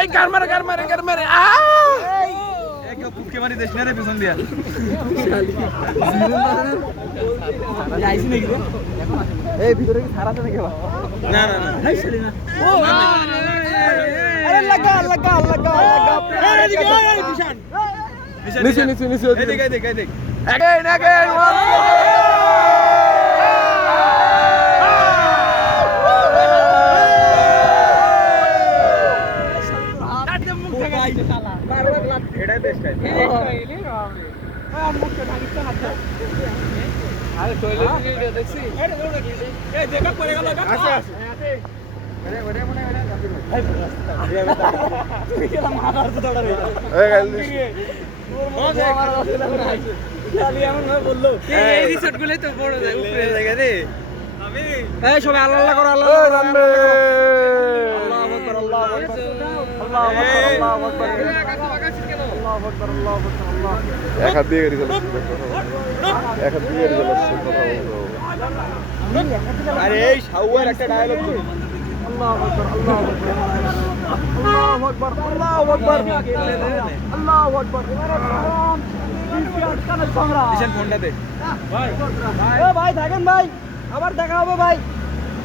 এই গার মারে এক পুকে মারি দেশ না রে পিছন দিয়া আইছি নাকি রে এই ভিতরে কি সারা আছে নাকি না এই শালি না ও আরে লাগা এদিকে এই বিশান নিচে দেখ again one এটাই বেস্ট টাইম আরে টয়লেট দেখছি এই দেখা পড়ে গেল আচ্ছা তুই কি মারার তো দড়া রে বললো এই রিসর্ট গুলোই তো বড় যায় উপরে জায়গা রে এই সবাই আল্লাহ আল্লাহ করো আল্লাহ এক হাত দিয়ে গাড়ি চালাচ্ছে এক হাত দিয়ে গাড়ি চালাচ্ছে কথা বলতে আরে এই শাওয়ার একটা ডায়লগ তো আল্লাহু আকবার কিষান ফোনটা দে ভাই থাকেন ভাই আবার দেখা হবে ভাই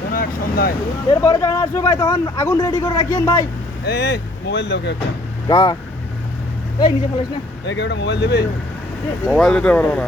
কোন এক সন্ধ্যায় এরপরে যখন আসবে ভাই তখন আগুন রেডি করে রাখিয়েন ভাই এই মোবাইল দাও কেউ একটা গা এই নিচে ফেলিস না কেউ একটা মোবাইল দেবে মোবাইল দিতে পারবো না